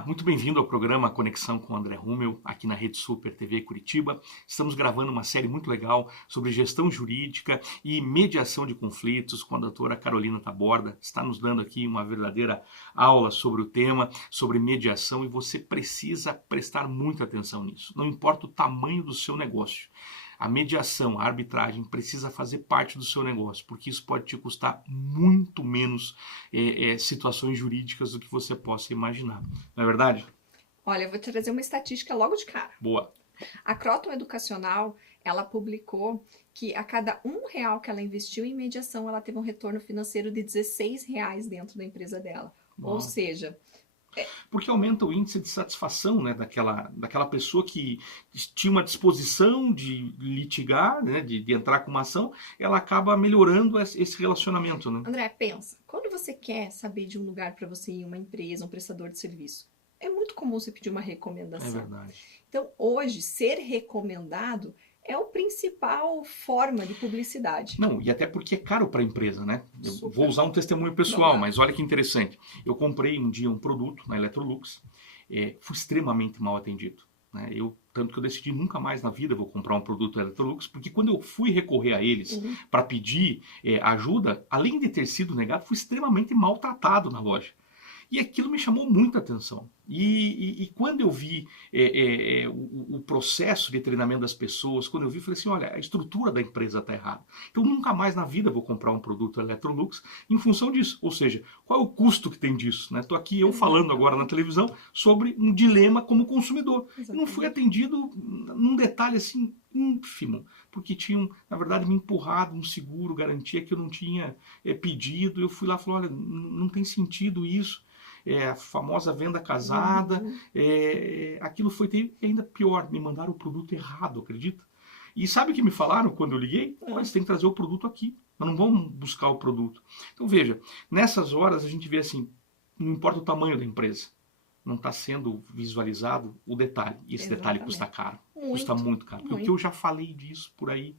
Olá, muito bem-vindo ao programa Conexão com André Rummel, aqui na Rede Super TV Curitiba. Estamos gravando uma série muito legal sobre gestão jurídica e mediação de conflitos com a doutora Carolina Taborda. Está nos dando aqui uma verdadeira aula sobre o tema, sobre mediação, e você precisa prestar muita atenção nisso. Não importa o tamanho do seu negócio. A mediação, a arbitragem precisa fazer parte do seu negócio, porque isso pode te custar muito menos situações jurídicas do que você possa imaginar. Não é verdade? Olha, eu vou te trazer uma estatística logo de cara. Boa. A Croton Educacional, ela publicou que a cada R$ 1 que ela investiu em mediação, ela teve um retorno financeiro de R$ 16 dentro da empresa dela. Bom. Ou seja, porque aumenta o índice de satisfação, né, daquela pessoa que tinha uma disposição de litigar, né, de entrar com uma ação, ela acaba melhorando esse relacionamento, né? André, pensa, quando você quer saber de um lugar para você ir, uma empresa, um prestador de serviço, é muito comum você pedir uma recomendação. É verdade. Então, hoje, ser recomendado é a principal forma de publicidade. Não, e até porque é caro para a empresa, né? Eu Super. vou usar um testemunho pessoal, Não. mas olha que interessante. Eu comprei um dia um produto na Electrolux, fui extremamente mal atendido, né? Tanto que eu decidi nunca mais na vida vou comprar um produto Electrolux, porque quando eu fui recorrer a eles para pedir ajuda, além de ter sido negado, fui extremamente maltratado na loja. E aquilo me chamou muita atenção. E quando eu vi o processo de treinamento das pessoas, quando eu vi, falei assim, olha, a estrutura da empresa está errada. Então nunca mais na vida vou comprar um produto Electrolux em função disso. Ou seja, qual é o custo que tem disso? Estou aqui eu falando agora na televisão sobre um dilema como consumidor. E não fui atendido num detalhe assim ínfimo, porque tinham, na verdade, me empurrado um seguro, garantia que eu não tinha pedido. Eu fui lá e falei, olha, não tem sentido isso. A famosa venda casada, aquilo foi ainda pior, me mandaram o produto errado, acredita? E sabe o que me falaram quando eu liguei? Olha, você tem que trazer o produto aqui, nós não vamos buscar o produto. Então veja, nessas horas a gente vê assim, não importa o tamanho da empresa, não está sendo visualizado o detalhe, e esse detalhe custa caro, custa muito caro, porque o que eu já falei disso por aí,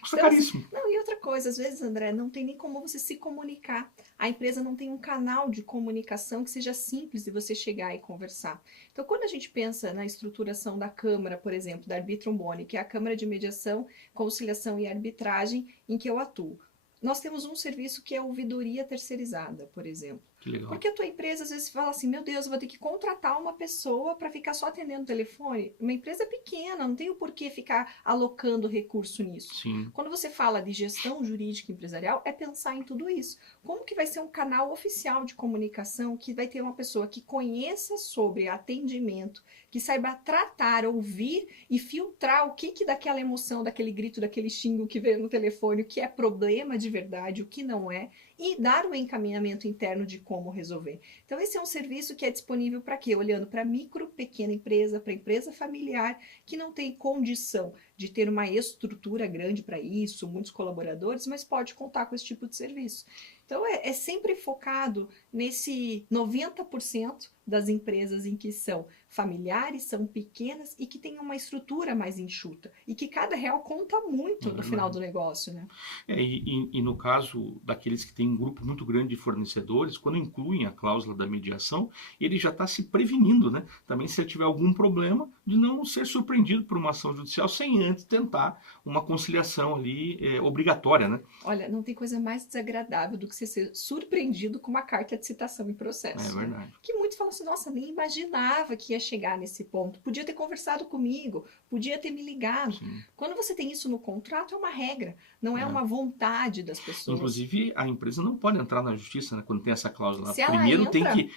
custa caríssimo. Não, e outra coisa, às vezes, André, não tem nem como você se comunicar. A empresa não tem um canal de comunicação que seja simples de você chegar e conversar. Então, quando a gente pensa na estruturação da Câmara, por exemplo, da Arbitrum Boni, que é a Câmara de Mediação, Conciliação e Arbitragem em que eu atuo, nós temos um serviço que é a ouvidoria terceirizada, por exemplo. Que legal. Porque a tua empresa às vezes fala assim, meu Deus, eu vou ter que contratar uma pessoa para ficar só atendendo o telefone. Uma empresa pequena, não tem o porquê ficar alocando recurso nisso. Sim. Quando você fala de gestão jurídica empresarial, é pensar em tudo isso. Como que vai ser um canal oficial de comunicação que vai ter uma pessoa que conheça sobre atendimento, que saiba tratar, ouvir e filtrar o que daquela emoção, daquele grito, daquele xingo que veio no telefone, o que é problema de verdade, o que não é, e dar o encaminhamento interno de como resolver. Então, esse é um serviço que é disponível para quê? Olhando para micro, pequena empresa, para empresa familiar, que não tem condição de ter uma estrutura grande para isso, muitos colaboradores, mas pode contar com esse tipo de serviço. Então, é sempre focado nesse 90% das empresas em que são familiares, são pequenas e que têm uma estrutura mais enxuta. E que cada real conta muito no final do negócio, né? E no caso daqueles que têm um grupo muito grande de fornecedores, quando incluem a cláusula da mediação, ele já está se prevenindo, né? Também se ele tiver algum problema, de não ser surpreendido por uma ação judicial sem antes tentar uma conciliação ali obrigatória, né? Olha, não tem coisa mais desagradável do que você ser surpreendido com uma carta de citação em processo. É verdade. Né? Que muitos falam assim, nossa, nem imaginava que ia chegar nesse ponto. Podia ter conversado comigo, podia ter me ligado. Sim. Quando você tem isso no contrato, é uma regra, não é uma vontade das pessoas. Inclusive, a empresa não pode entrar na justiça, né, quando tem essa cláusula. Se primeiro ela tem entra, que...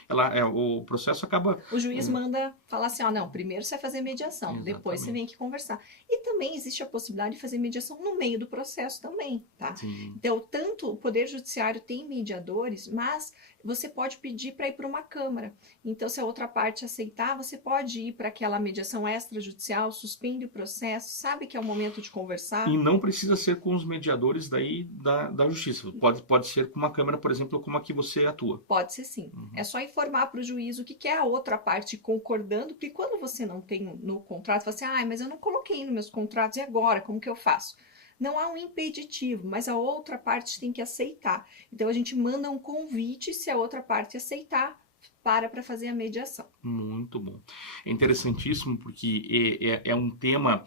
o processo acaba... O juiz manda falar assim, ó, não, primeiro você vai fazer mediação, Exatamente. depois você vem aqui conversar. E também existe a possibilidade de fazer mediação no meio do processo também, tá? Sim. Então, tanto o Poder Judiciário tem mediadores, mas você pode pedir para ir para uma Câmara. Então, se a outra parte aceitar, você pode ir para aquela mediação extrajudicial, suspende o processo, sabe que é o momento de conversar. E não precisa ser com os mediadores daí da justiça. Pode ser com uma Câmara, por exemplo, como a que você atua. Pode ser sim. É só informar para o juiz o que é a outra parte concordando, porque quando você não tem no contrato, você fala assim, mas eu não coloquei nos meus contratos, e agora? Como que eu faço? Não há um impeditivo, mas a outra parte tem que aceitar. Então, a gente manda um convite, se a outra parte aceitar, para fazer a mediação. Muito bom. É interessantíssimo porque é um tema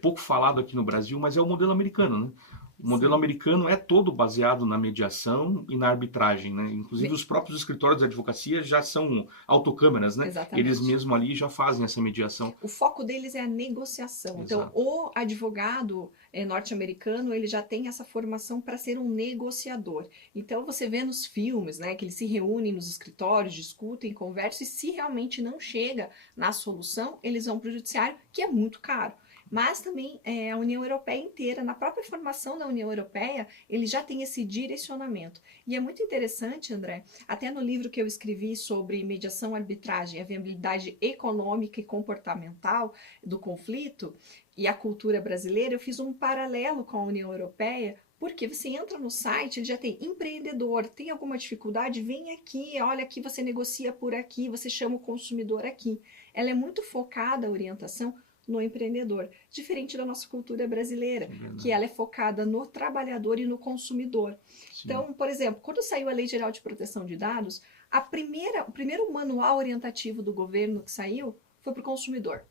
pouco falado aqui no Brasil, mas é o modelo americano, né? O modelo americano é todo baseado na mediação e na arbitragem, né? Inclusive os próprios escritórios de advocacia já são autocâmaras, né? Exatamente. Eles mesmo ali já fazem essa mediação. O foco deles é a negociação. Exato. Então, o advogado norte-americano, ele já tem essa formação para ser um negociador. Então, você vê nos filmes, né, que eles se reúnem nos escritórios, discutem, conversam, e se realmente não chega na solução, eles vão para o judiciário, que é muito caro. Mas também a União Europeia inteira, na própria formação da União Europeia, ele já tem esse direcionamento. E é muito interessante, André, até no livro que eu escrevi sobre mediação, arbitragem, a viabilidade econômica e comportamental do conflito e a cultura brasileira, eu fiz um paralelo com a União Europeia, porque você entra no site, ele já tem empreendedor, tem alguma dificuldade, vem aqui, olha aqui, você negocia por aqui, você chama o consumidor aqui. Ela é muito focada, a orientação, no empreendedor, diferente da nossa cultura brasileira, que ela é focada no trabalhador e no consumidor. Sim. Então, por exemplo, quando saiu a Lei Geral de Proteção de Dados, o primeiro manual orientativo do governo que saiu foi para o consumidor.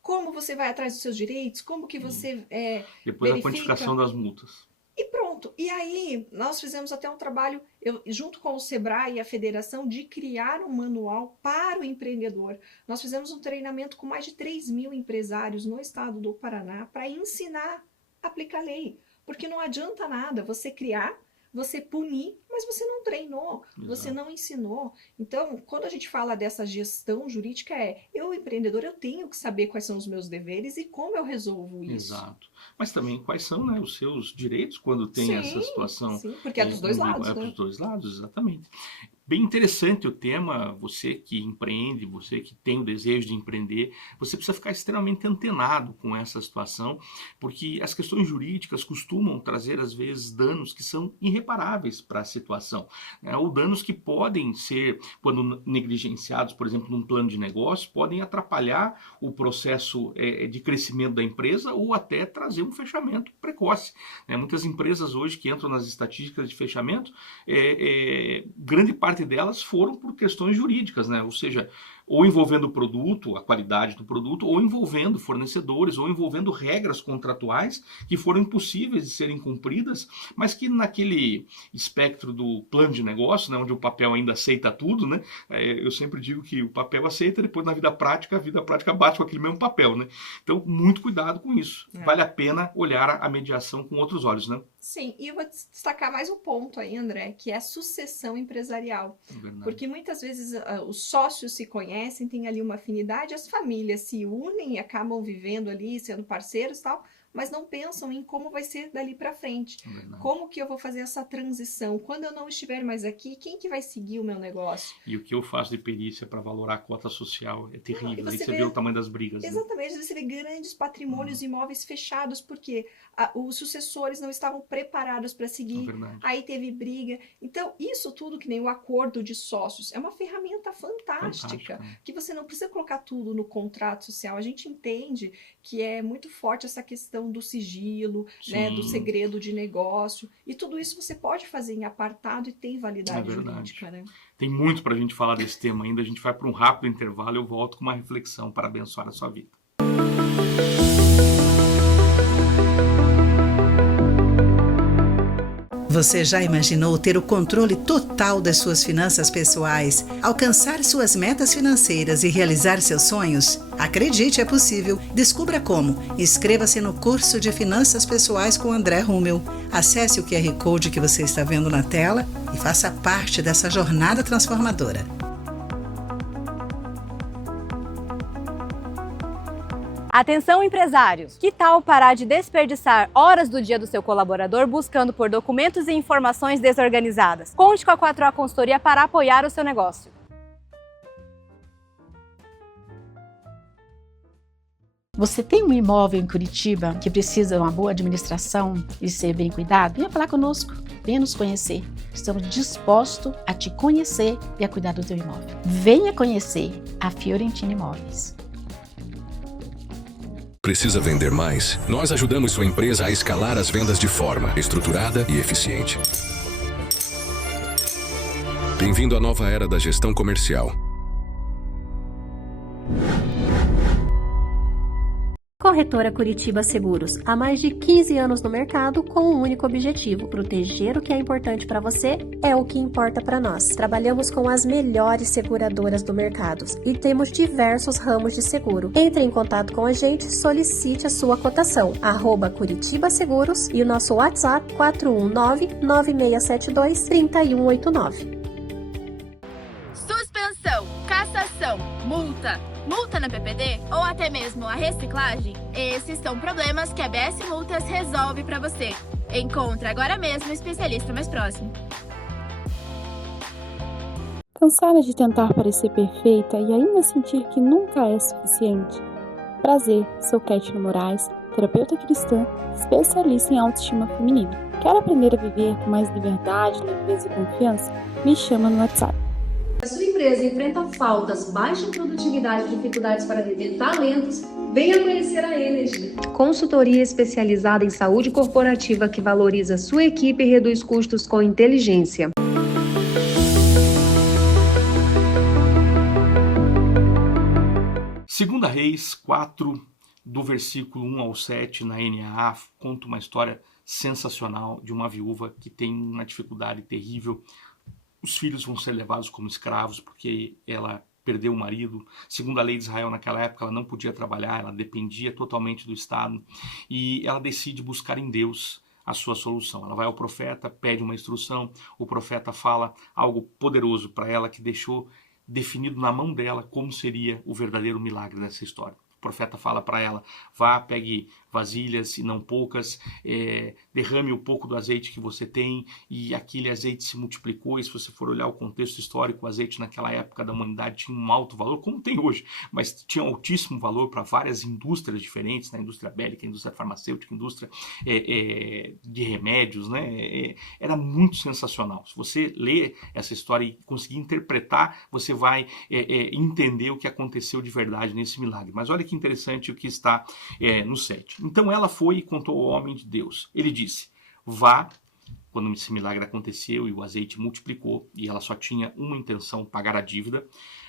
Como você vai atrás dos seus direitos, como que você depois verifica... a quantificação das multas. E pronto. E aí, nós fizemos até um trabalho, junto com o Sebrae e a Federação, de criar um manual para o empreendedor. Nós fizemos um treinamento com mais de 3.000 empresários no estado do Paraná para ensinar a aplicar a lei. Porque não adianta nada você criar, você punir, mas você não treinou, você não ensinou. Então, quando a gente fala dessa gestão jurídica, eu, empreendedor, eu tenho que saber quais são os meus deveres e como eu resolvo isso. Exato. Mas também quais são, né, os seus direitos quando tem essa situação. Sim, porque é dos dois lados. É dos dois lados, exatamente. Bem interessante o tema, você que empreende, você que tem o desejo de empreender, você precisa ficar extremamente antenado com essa situação, porque as questões jurídicas costumam trazer, às vezes, danos que são irreparáveis para a situação, né? Ou danos que podem ser, quando negligenciados, por exemplo, num plano de negócio, podem atrapalhar o processo de crescimento da empresa ou até trazer um fechamento precoce, né? Muitas empresas hoje que entram nas estatísticas de fechamento, grande parte delas foram por questões jurídicas, né? Ou seja, ou envolvendo o produto, a qualidade do produto, ou envolvendo fornecedores, ou envolvendo regras contratuais que foram impossíveis de serem cumpridas, mas que naquele espectro do plano de negócio, né, onde o papel ainda aceita tudo, né? Eu sempre digo que o papel aceita, depois na vida prática, a vida prática bate com aquele mesmo papel, né? Então, muito cuidado com isso. Vale a pena olhar a mediação com outros olhos, né? Sim, e eu vou destacar mais um ponto aí, André, que é a sucessão empresarial. Porque muitas vezes os sócios se conhecem, têm ali uma afinidade, as famílias se unem e acabam vivendo ali, sendo parceiros e tal, mas não pensam em como vai ser dali para frente. Como que eu vou fazer essa transição? Quando eu não estiver mais aqui, quem que vai seguir o meu negócio? E o que eu faço de perícia para valorar a cota social é terrível. Aí você vê o tamanho das brigas. Exatamente, né? Você vê grandes patrimônios imóveis fechados, porque os sucessores não estavam preparados para seguir. Aí teve briga. Então, isso tudo, que nem o acordo de sócios, é uma ferramenta fantástica, que você não precisa colocar tudo no contrato social. A gente entende que é muito forte essa questão do sigilo, né, do segredo de negócio, e tudo isso você pode fazer em apartado e tem validade jurídica, né? Tem muito para a gente falar desse tema ainda, a gente vai para um rápido intervalo e eu volto com uma reflexão para abençoar a sua vida. Você já imaginou ter o controle total das suas finanças pessoais, alcançar suas metas financeiras e realizar seus sonhos? Acredite, é possível. Descubra como. Inscreva-se no curso de Finanças Pessoais com André Rummel. Acesse o QR Code que você está vendo na tela e faça parte dessa jornada transformadora. Atenção, empresários! Que tal parar de desperdiçar horas do dia do seu colaborador buscando por documentos e informações desorganizadas? Conte com a 4A Consultoria para apoiar o seu negócio. Você tem um imóvel em Curitiba que precisa de uma boa administração e ser bem cuidado? Venha falar conosco, venha nos conhecer. Estamos dispostos a te conhecer e a cuidar do teu imóvel. Venha conhecer a Fiorentina Imóveis. Precisa vender mais? Nós ajudamos sua empresa a escalar as vendas de forma estruturada e eficiente. Bem-vindo à nova era da gestão comercial. Corretora Curitiba Seguros, há mais de 15 anos no mercado com um único objetivo: proteger o que é importante para você é o que importa para nós. Trabalhamos com as melhores seguradoras do mercado e temos diversos ramos de seguro. Entre em contato com a gente, solicite a sua cotação, @Curitiba Seguros e o nosso WhatsApp 419-9672-3189. Suspensão, cassação, multa na PPD ou até mesmo a reciclagem? Esses são problemas que a BS Multas resolve para você. Encontre agora mesmo o especialista mais próximo. Cansada de tentar parecer perfeita e ainda sentir que nunca é suficiente? Prazer, sou Kétina Moraes, terapeuta cristã, especialista em autoestima feminina. Quer aprender a viver com mais liberdade, leveza e confiança? Me chama no WhatsApp. A sua empresa enfrenta faltas, baixa produtividade e dificuldades para reter talentos, venha conhecer a Energy. Consultoria especializada em saúde corporativa que valoriza sua equipe e reduz custos com inteligência. Segunda Reis 4, do versículo 1 ao 7, na NAA, conta uma história sensacional de uma viúva que tem uma dificuldade terrível. Os filhos vão ser levados como escravos porque ela perdeu o marido. Segundo a lei de Israel, naquela época, ela não podia trabalhar, ela dependia totalmente do Estado. E ela decide buscar em Deus a sua solução. Ela vai ao profeta, pede uma instrução, o profeta fala algo poderoso para ela que deixou definido na mão dela como seria o verdadeiro milagre dessa história. O profeta fala para ela: vá, pegue vasilhas e não poucas, derrame um pouco do azeite que você tem, e aquele azeite se multiplicou. E se você for olhar o contexto histórico, o azeite naquela época da humanidade tinha um alto valor, como tem hoje, mas tinha um altíssimo valor para várias indústrias diferentes, né? Indústria bélica, indústria farmacêutica, indústria de remédios, né? Era muito sensacional. Se você ler essa história e conseguir interpretar, você vai entender o que aconteceu de verdade nesse milagre. Mas olha que interessante o que está no 7. Então ela foi e contou ao homem de Deus. Ele disse: vá. Quando esse milagre aconteceu e o azeite multiplicou, e ela só tinha uma intenção: pagar a dívida.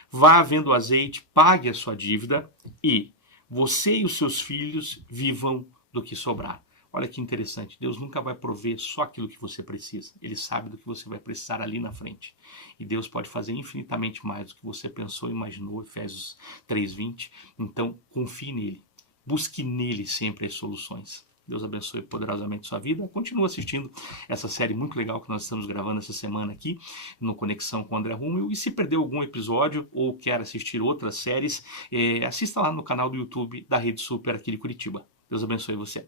Vá, vendo o azeite, pague a sua dívida, e você e os seus filhos vivam do que sobrar. Olha que interessante, Deus nunca vai prover só aquilo que você precisa. Ele sabe do que você vai precisar ali na frente. E Deus pode fazer infinitamente mais do que você pensou e imaginou, Efésios 3:20. Então, confie nele. Busque nele sempre as soluções. Deus abençoe poderosamente sua vida. Continua assistindo essa série muito legal que nós estamos gravando essa semana aqui no Conexão com André Rummel. E se perdeu algum episódio ou quer assistir outras séries, assista lá no canal do YouTube da Rede Super aqui de Curitiba. Deus abençoe você.